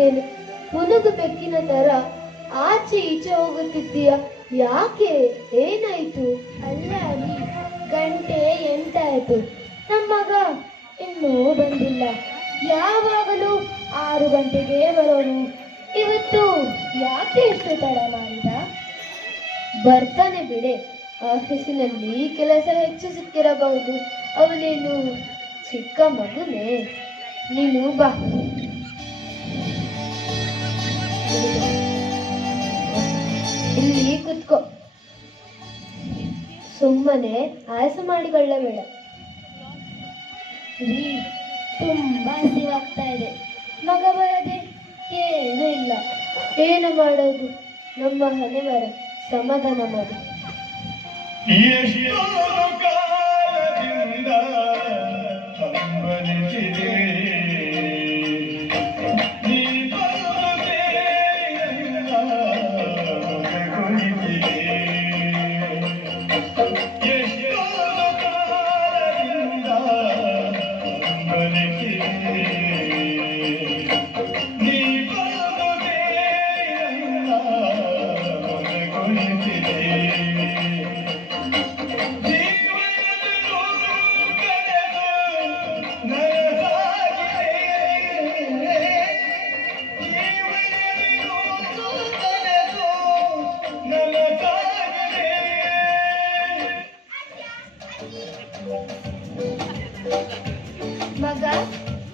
ಇದ್ದೇನೆ. ಮುನುಗು ಬೆಕ್ಕಿನ ತರ ಆಚೆ ಈಚೆ ಹೋಗುತ್ತಿದ್ದೀಯ, ಯಾಕೆ? ಏನಾಯ್ತು? ಅಲ್ಲ ಅಲಿ, ಗಂಟೆ 8 ಆಯ್ತು. ನಮ್ಮ ಮಗ ಇನ್ನೂ ಬಂದಿಲ್ಲ. ಯಾವಾಗಲೂ 6 ಗಂಟೆಗೆ ಬರೋನು. ಇವತ್ತು ಯಾಕೆ ಎಷ್ಟು ತಡ ಮಾಡಿದ? ಬರ್ತಾನೆ ಬಿಡೆ. ಆಫೀಸಿನಲ್ಲಿ ಕೆಲಸ ಹೆಚ್ಚು ಸಿಕ್ಕಿರಬಹುದು. ಅವನೇನು ಚಿಕ್ಕ ಮಗುನೇ. ನೀನು ಬಾ. ಇಲ್ಲಿ ಕುತ್ಕೋ. ಸುಮ್ಮನೆ ಆಯಾಸ ಮಾಡಿಕೊಳ್ಳಬೇಡ. ರೀ, ತುಂಬಾ ಹಸಿವಾಗ್ತಾ ಇದೆ. ಮಗ ಬರದೆ ಏನೂ ಇಲ್ಲ. ಏನು ಮಾಡೋದು? ನಮ್ಮ ಹಣೆ ಬರ. ಸಮಾಧಾನ ಮಾಡಿ. ಮಗ,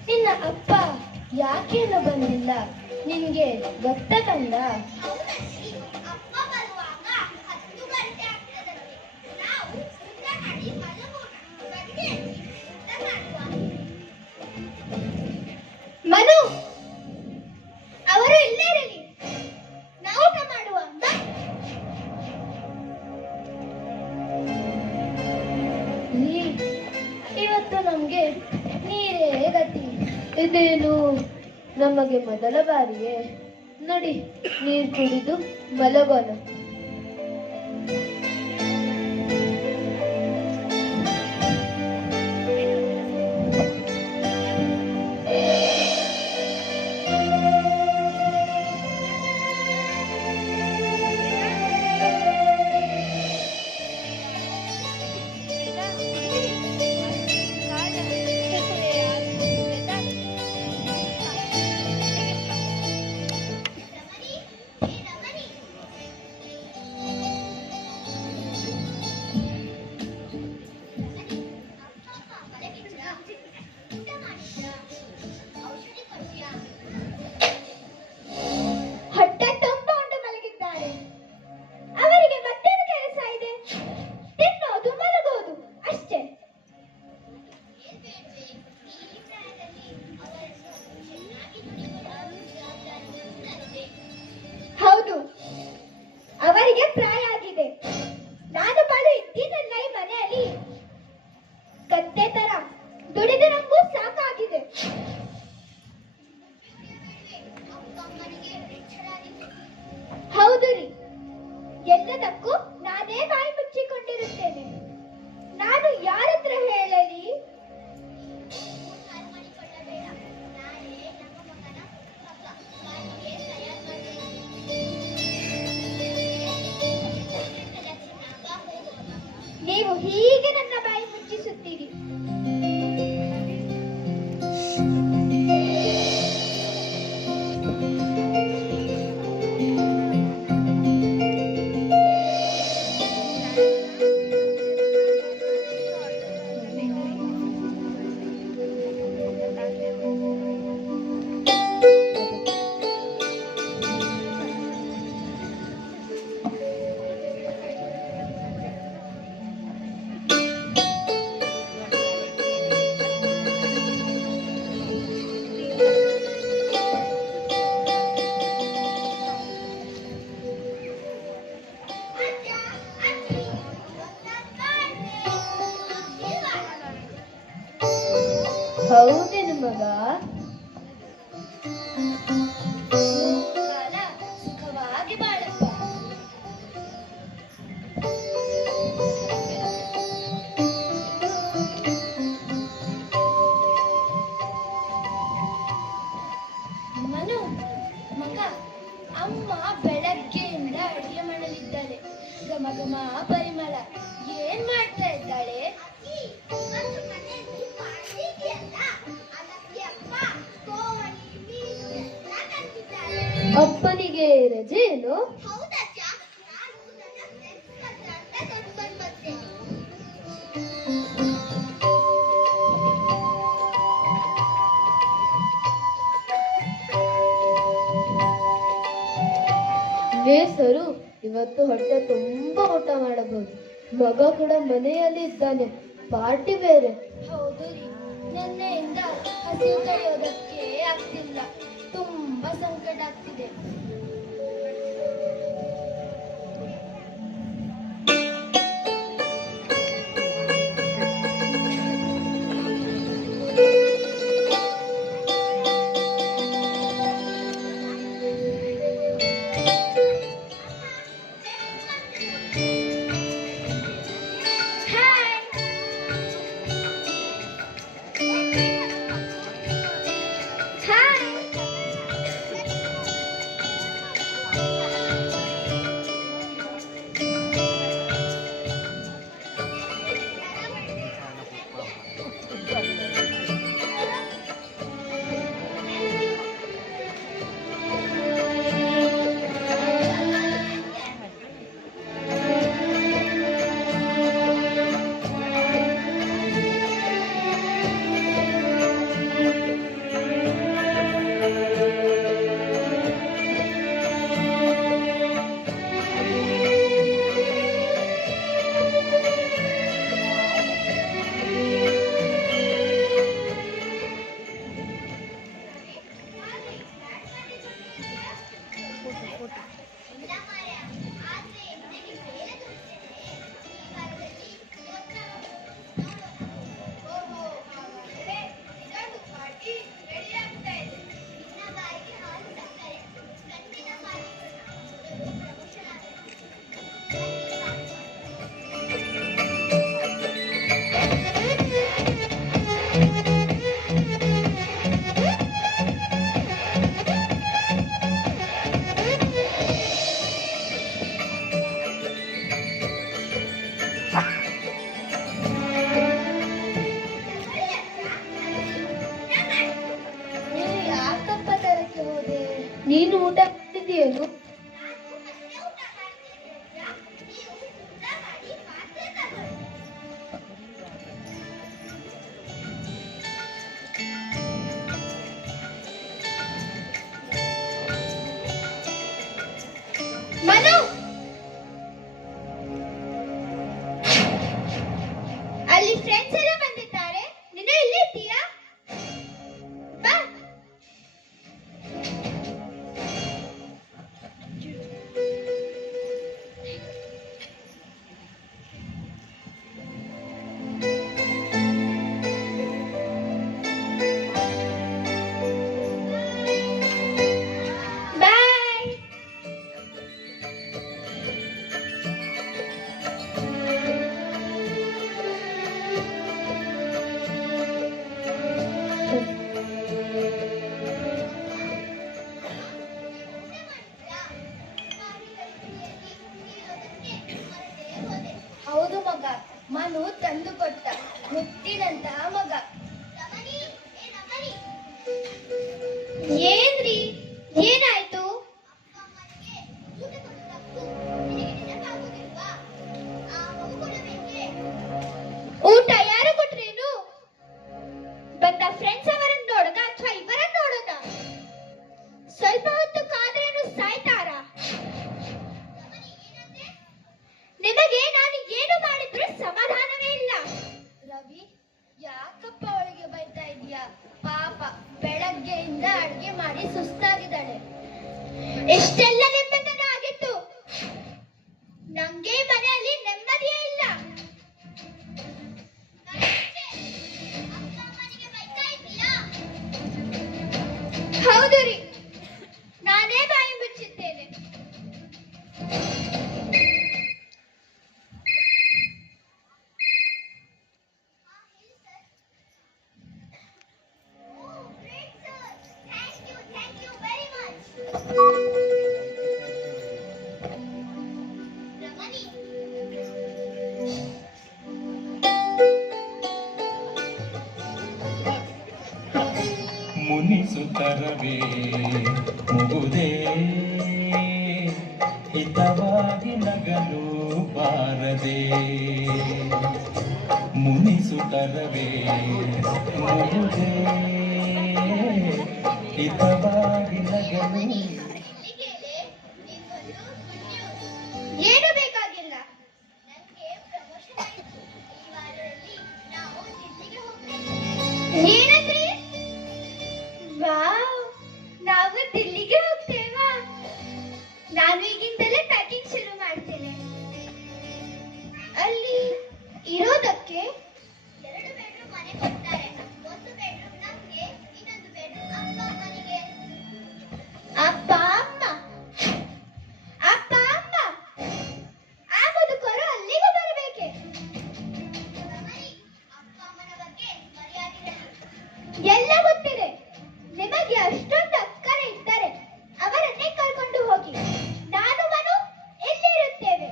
ನಿನ್ನ ಅಪ್ಪ ಯಾಕೇನು ಬಂದಿಲ್ಲ? ನಿನ್ಗೆ ಗೊತ್ತ ಕಂದ? ಮನು, ಅವರು ಇಲ್ಲೇ ಇರಲಿ, ನಾವು ಊಟ ಮಾಡುವ. ಇವತ್ತು ನಮ್ಗೆ ನೀರೇ ಗತಿ. ಇದೇನು ನಮಗೆ ಮೊದಲ ಬಾರಿಯೇ? ನೋಡಿ, ನೀರು ಕುಡಿದು ಮಲಗೋಣ. ಅವರಿಗೆ ಪ್ರಾಯ ಆಗಿದೆ. ನಾನು ಬಾಳು ಇದ್ದೀನಲ್ಲ ಈ ಮನೆಯಲ್ಲಿ, ಕತ್ತೆ ತರ ದುಡಿದು ನಮಗೂ ಸಾಕಾಗಿದೆ. ಹೌದು ರೀ, ಎಲ್ಲದಕ್ಕೂ ನಾನೇ ಬಾಯಿ ಮುಚ್ಚಿಕೊಂಡಿರುತ್ತೇನೆ. ನಾನು ಯಾರತ್ರ ಹೇಳಲಿ? ನೀವು ಹೀಗೆ ನನ್ನ ಬಾಯಿ ಮುಚ್ಚಿಸುತ್ತೀರಿ. ಹೌದೇನು ಮಗ? ಕಾಲ ಸುಖವಾಗಿ ಬಾಳಪ್ಪ. ಮನು, ಪೂರೈಸರು ಇವತ್ತು ಹೊಟ್ಟೆ ತುಂಬ ಊಟ ಮಾಡಬಹುದು. ಮಗ ಕೂಡ ಮನೆಯಲ್ಲಿ ಇದ್ದಾನೆ, ಪಾರ್ಟಿ ಬೇರೆ. ಹೌದು ರೀ, ನಿನ್ನೆಯಿಂದ ಹಸಿವು ತಡೆಯೋದಕ್ಕೆ ಆಗ್ತಿಲ್ಲ. ತುಂಬಾ ಸಂಕಟ ಆಗ್ತಿದೆ. ನೀನು ಊಟ ಮಾಡಿದೆಯೇನು? ಮನು, ಅಲ್ಲಿ ಫ್ರೆಂಡ್ಸ್ ಎಲ್ಲ ಬಂದಿದ್ದಾರೆ. ನೀನು ಇಲ್ಲೇ ಇದ್ದೀಯಾ? ಬಾ. ಹೌದು ಮಗ, ಮನು ತಂದು ಕೊಟ್ಟ ಮುತ್ತಿನಂತಹ ಮಗ. ಏನ್ರಿ, ಏನಾಯ್ತು? ಊಟ ಯಾರು ಕೊಟ್ರೇನು? ಬಂದ ಫ್ರೆಂಡ್ಸ್ ಅವರನ್ನು ನೋಡೋಣ ಅಥವಾ ಇವರನ್ನು ನೋಡೋಣ? ಸ್ವಲ್ಪ ಹೊತ್ತು ಕಾದ್ರೇನು ಸಾಯ್ತಾರ? ನಿಮಗೆ ನಾನು ಏನು ಮಾಡಿದ್ರು ಸಮಾಧಾನವೇ ಇಲ್ಲ. ರವಿ, ಯಾಕಪ್ಪ ಅವಳಿಗೆ ಬೈತಾ ಇದೀಯಾ? ಪಾಪ ಬೆಳಗ್ಗೆಯಿಂದ ಅಡ್ಗೆ ಮಾಡಿ ಸುಸ್ತಾಗಿದ್ದಾಳೆ. ಎಷ್ಟೆಲ್ಲ ನೆಮ್ಮದಿನ ಆಗಿತ್ತು. ನಂಗೆ ಮನೆಯಲ್ಲಿ ನೆಮ್ಮದಿಯೇ ಇಲ್ಲ. ಹೌದು ರೀ, ನಾನೇ ಬಾಯಿ ಮುಚ್ಚಿದ್ದೇನೆ. ಮುನಿಸುತ್ತರವೇ ಮುಗುದೇ ಹಿತವಾಗಿ ನಗಲು ಬಾರದೆ. ಮುನಿಸುತ್ತರವೇ ಮುಗುದೇ ಹಿತವಾಗಿ ನಗಲು. ಎಲ್ಲ ಗೊತ್ತಿದೆ. ನಿಮಗೆ ಅಷ್ಟೊಂದು ಅಕ್ಕರೆ ಇದ್ದರೆ ಅವರನ್ನೇ ಕರ್ಕೊಂಡು ಹೋಗಿ. ನಾನು ಮನು ಎಲ್ಲಿರುತ್ತೇವೆ.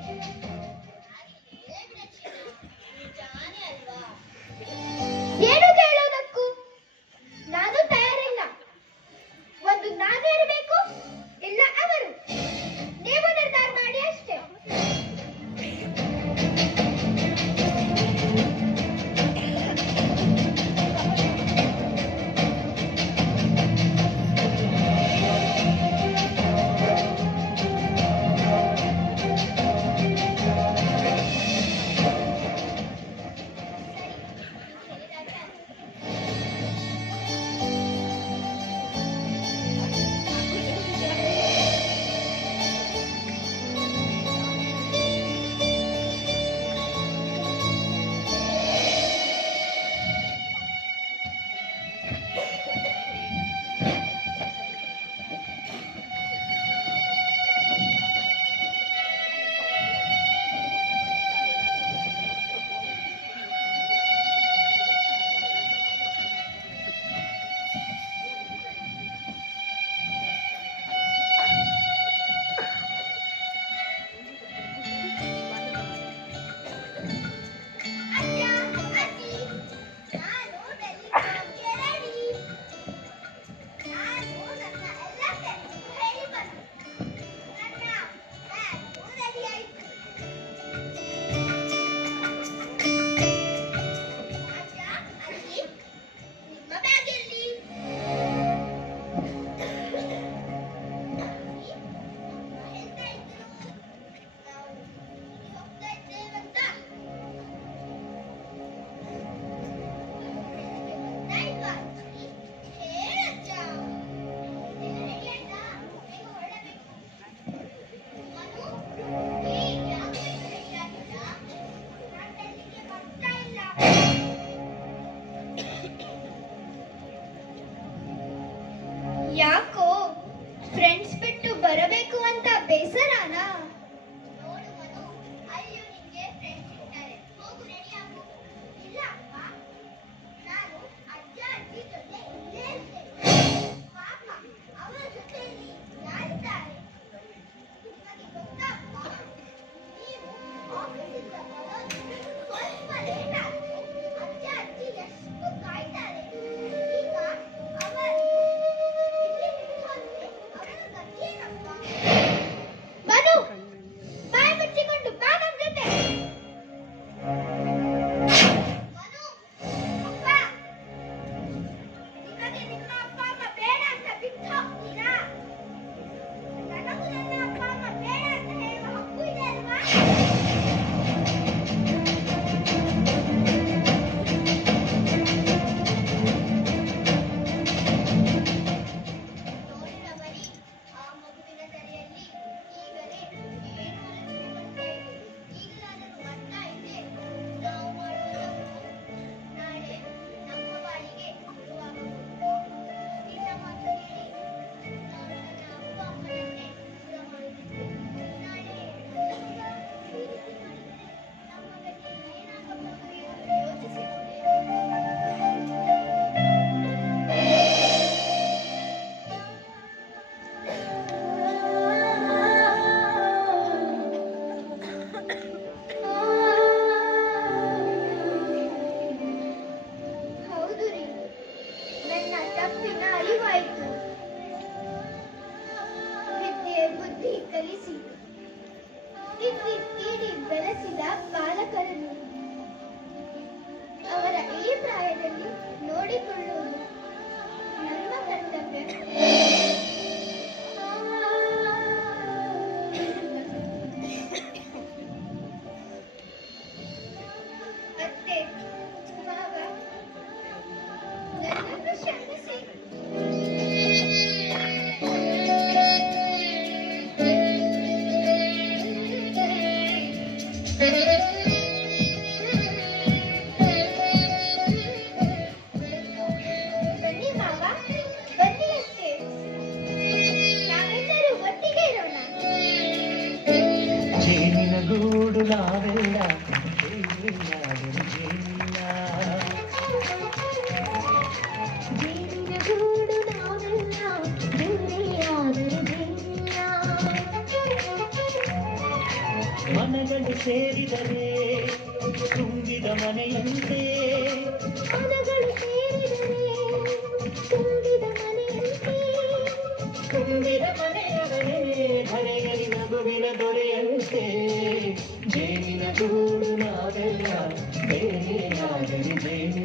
ಏನು ಕೇಳೋದಕ್ಕೂ ನಾನು ತಯಾರಿಲ್ಲ. ಒಂದು ನಾನು ಇರಬೇಕು, ಇಲ್ಲ ಅವರು. ನೀವು ನಿರ್ಧಾರ ಮಾಡಿ ಅಷ್ಟೇ. ಯಾಕೋ ಫ್ರೆಂಡ್ಸ್ ಬಿಟ್ಟು ಬರಬೇಕು ಅಂತ ಬೇಸರನಾ? ನೋಡು ಮನು, ಅಯ್ಯೋ ನಿಂಗೆ ಫ್ರೆಂಡ್ಸ್ ಇದ್ದಾರೆ. ಹೋಗು, ರೆಡಿ ಆಗು. ಇಲ್ಲ ಅಪ್ಪ, ನಾನು ಅಜ್ಜ ಅಜ್ಜಿ ಜೊತೆ ಇಲ್ಲೇ ಇರ್ತೇನೆ. ಪಾಪ, ಅವರ ಜೊತೆಯಲ್ಲಿ ಯಾರಿದ್ದಾರೆ? ನಿಮಗೆ ಗೊತ್ತಪ್ಪ, ನೀವು ಆಫೀಸಿಂದ ಬರೋದು ಸ್ವಲ್ಪ ಲೇಟ್ ಆಗುತ್ತೆ. ಅಜ್ಜ ಅಜ್ಜಿ ಎಷ್ಟು ಕಾಯ್ತಾರೆ. ಈಗ ಅವರು ಮನು, ಬಾಯಿ ಮುಚ್ಚಿಕೊಂಡು ಬಾ ನಮ್ಮ ಜೊತೆ. ಮನು, ಅಪ್ಪ, ನಿಮಗೆ ನಿಮ್ಮ ಅಪ್ಪ ಅಮ್ಮ ಬೇಡ ಅಂತ ಬಿಟ್ಟು ಹೋಗ್ತೀರಾ? ನನಗೂ ನನ್ನ ಅಪ್ಪ ಅಮ್ಮ ಬೇಡ ಅಂತ ಹೇಳುವ ಹಕ್ಕು ಇದೆ ಅಲ್ವಾ? ಬುದ್ಧಿ ಕಲಿಸಿ ತಿದ್ದಿ ತೀಡಿ ಬೆಳೆಸಿದ ಪಾಲಕರನ್ನು ಅವರ ಈ ಪ್ರಾಯದಲ್ಲಿ ನೋಡಿಕೊಳ್ಳುವುದು ನಮ್ಮ ಕರ್ತವ್ಯ. ಅತ್ತೆ, ಮಾವ, ನನ್ನನ್ನು ಕ್ಷಮಿಸಿ. ಬನ್ನಿ ಮಾವ, ಬನ್ನಿ ಅತ್ತೆ. ಮನೆಯಂತೆ ಮನಗಳು ಸೇರಿದರೆ ತುಂಬಿದ ಮನೆಯಂತೆ ತುಂಬಿದ ಮನೆಯವರೇ ಧರೆಯಲ್ಲಿ ನಗುವಿನ ದೊರೆಯಂತೆ ಜೇನಿನ ಗೂಡು ನಾವೆಲ್ಲ ಬೇರೆಯಾಗಲಿ ಜೇನು